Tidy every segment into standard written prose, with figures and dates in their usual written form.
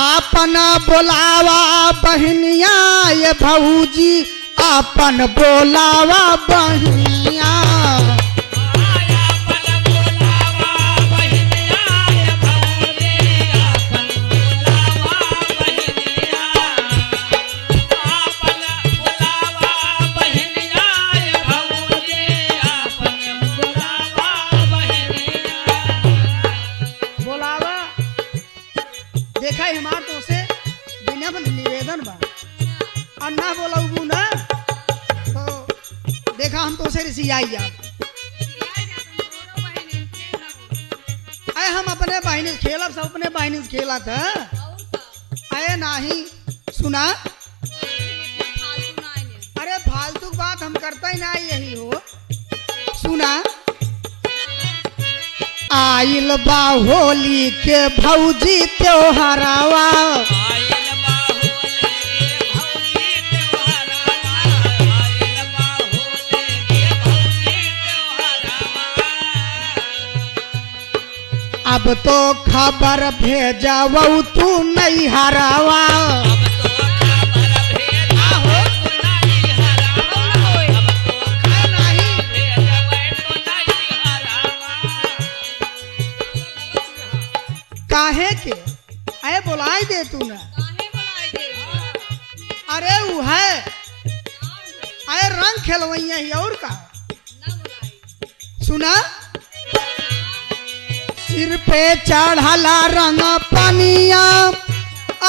आपन बोलावा बहनिया ये भौजी आपन बोलावा बहनिया। देखा हमार तो से विनम्र निवेदन बा और ना बोलाऊ ना तो देखा हम तो से रिसियाई जा अरे हम अपने बहनी से खेलब सब अपने बहनी से खेला था अरे नहीं सुना अरे फालतू बात हम करता ही ना यही हो सुना आइल बा होली के भौजी त्योहारवा अब तो खबर भेजबौ तू नहीं हरावा काहे के अरे बुलाई दे तू ना अरे वो है अरे रंग खेलवैया ही और का सुना सिर पे चढ़ला रंग पनिया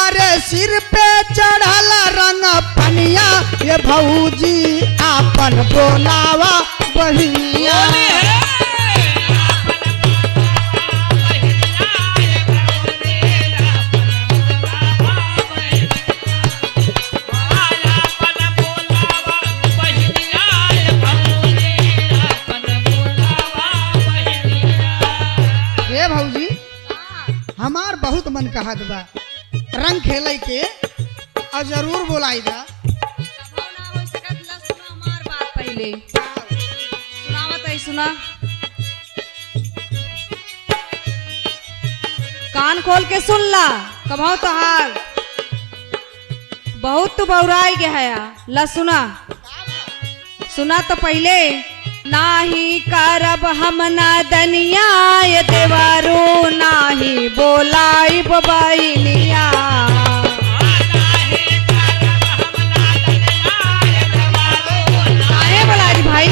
अरे सिर पे चढ़ला रंग पनिया ये भौजी आपन बोलावा बहिनिया। हमार बहुत मन कहत बा रंग खेले के और जरूर बोलाई दा पहले सुनावत है सुना कान खोल के सुन ला कमाओ तो हाल बहुत तो बौराई गया है ला सुना सुना तो पहले नाही करब हम नदनिया ये देवारू नाही बोलाई बबैनिया। काहे बोलाई भाई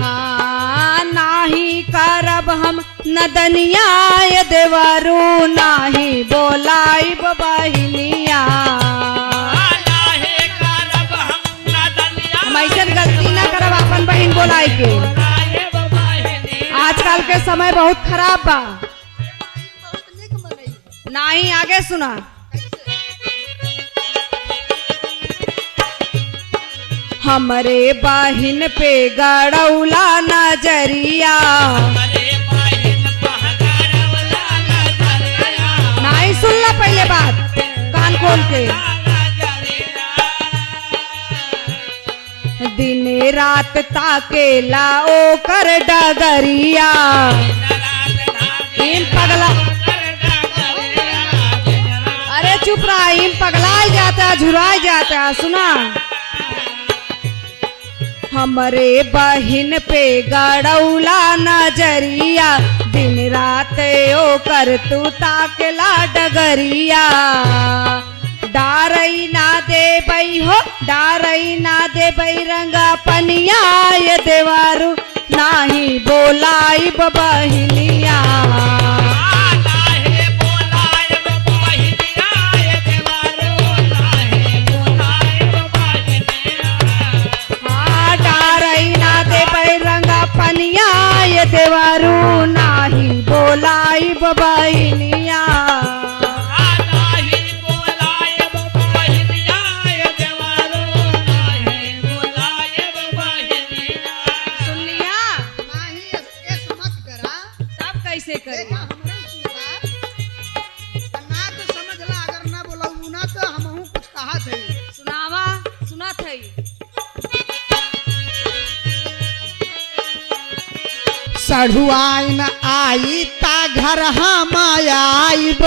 हाँ नाही करब हम नदनिया ये देवारू नाही बोलाई बबहिनिया। हम ऐसे गलती ना करब अपन बहन बोलाई के आजकल के समय बहुत खराब बा नहीं आगे सुना हमरे बहन पे गड़ौला नजरिया सुन ला पहले बात कान खोल के दिन रात ताकेला ओ कर डगरिया इन पगला अरे चुप रहा इन पगला जाता झुरा जाता सुना हमरे बहन पे गड़ौला नजरिया दिन रात ओ कर तू ताकला डगरिया डारई ना दे बई हो डारई ना दे बई रंगा पनिया ये देवारू नाही बोलाई बबहिनिया। देवारू नाही बोलाई बबहिनिया। सुन लिया नहीं ऐसे मत करा तब कैसे करे ना तो समझला अगर ना बोलाऊ ना तो हमहू कुछ कहा थे सुनावा सुना थई सढ़ुआइन आई ता घर हम आइब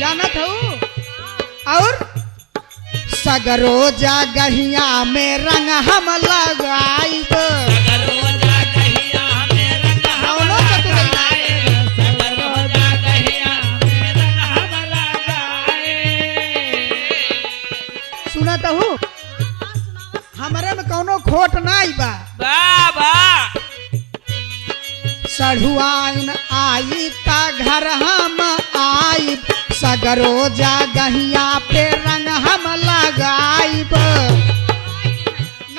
जानत हूँ और सगरो जगहिया में रंग हम लगाइब सुनत हूँ हमारे में कौनो खोट नहीं बा बाबा सढ़ुआइन आई ता घर हम आइब सगरो जगहिया पे रंग हम लगाइब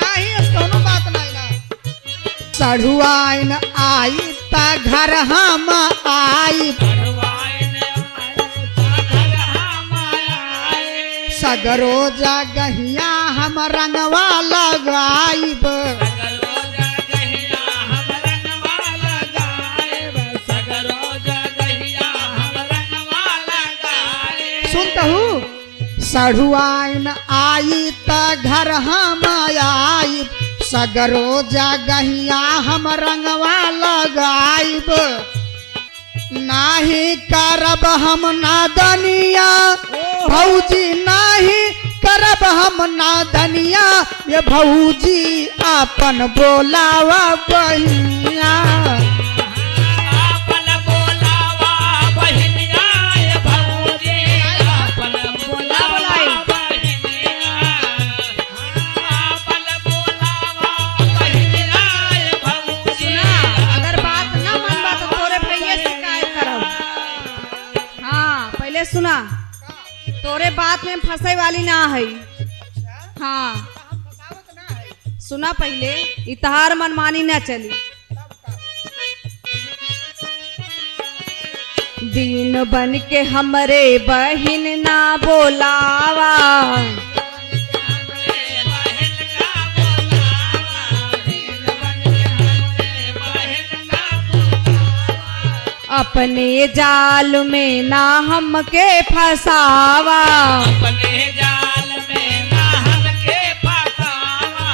नहीं इस कौनो बात नहीं ना सढ़ुआइन आई ता घर हम आइब सगरो जगहिया हम रंगवा लगाइब सुनत हूँ सढ़ुआइन आई त घर हम आइब सगरो जगहिया हम रंगवा लगाइब नाही करब हम नादनिया भौजी नाही करब हम नादनिया ये भौजी अपन बोलावा बहिनिया सुना तोरे बात में फंसे वाली ना है हाँ सुना पहले इतहार मनमानी न चली दिन बन के हमरे बहिन ना बोलावा अपने जाल में ना हमके फसावा अपने जाल में ना हमके फसावा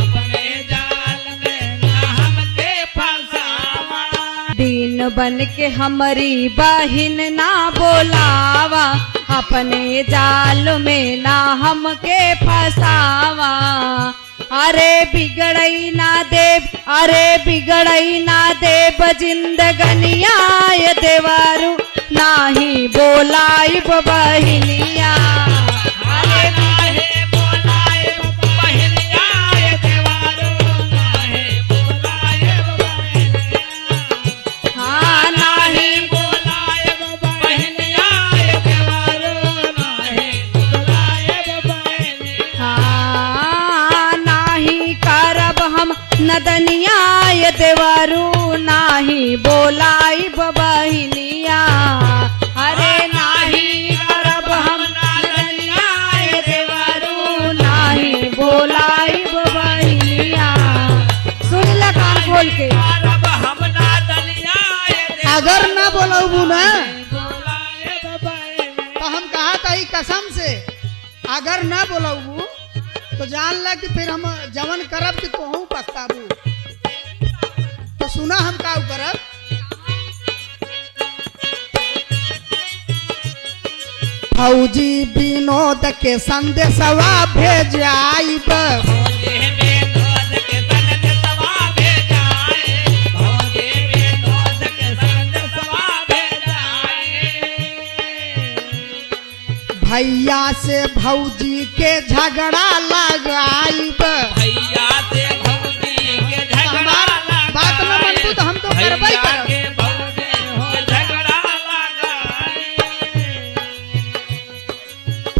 अपने जाल में ना हमके फसावा दिन बन के हमारी बहिन ना बोलावा अपने जाल में ना हमके फसावा अरे बिगड़ई ना देव जिंदगनिया ये देवारू नाही बोलाई बहिनिया अरे नाहे बोलाए बहनिया ये देवारो नाहे बोलाए बहनिया हाँ नाही बोलाए बहनिया ये देवारो नाहे बोलाए बहनिया हाँ नाही करब हम नदनिया ये देवारू नाही बोलाई बहिनिया अरे नाही करब हम नदनिया ये देवारू नाही बोलाई बहिनिया सुन ल कान खोल के रब हम ना दलिया ये अगर ना बोलबू ना बोलाए बहनिया तो हम कहा था ही कसम से अगर ना बोलबू तो जान ला कि फिर हम जवन करब कि तोहू पछताबू तो सुना हम का करब फौजी विनोद के संदेशवा भेजाइब भोजे में नोद के संग सवा भेजाए भोजे में नोद के संग सवा भेजाए भैया से भौजी के झगड़ा लगाइब भैया से भौजी के झगड़ा हमार बात न मनबू तो हम तो करबे भैया करब के भौजी हो झगड़ा लगाए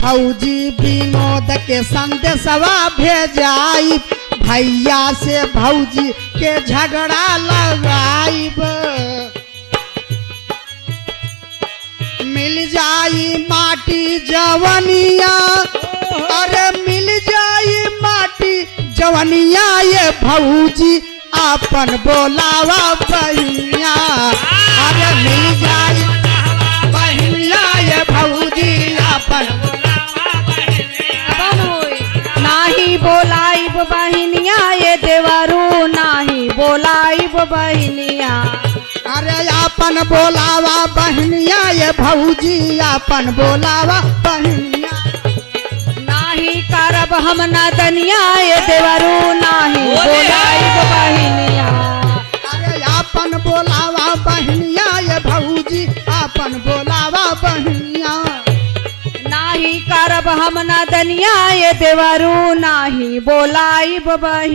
फौजी विनोद के संदेशवा भेजाइब भैया से भौजी के झगड़ा लगाइब मिल जाई माटी जवनिया अरे मिल जाई माटी जवनिया ये भौजी अपन बोलावा बहिनिया अरे मिल जाई बहिनिया ये भौजी बोलाइब बहिनिया। अरे आपन बोलावा बहनिया ये भौजी आपन बोलावा बहनिया। नाही करब हम नादनिया ये देवरू नाही बोलाइब बहिनिया। अरे आपन बोलावा बहनिया ये भौजी आपन बोलावा बहनिया। नाही करब हम नादनिया ये देवरू नाही बोलाइब बहिनिया।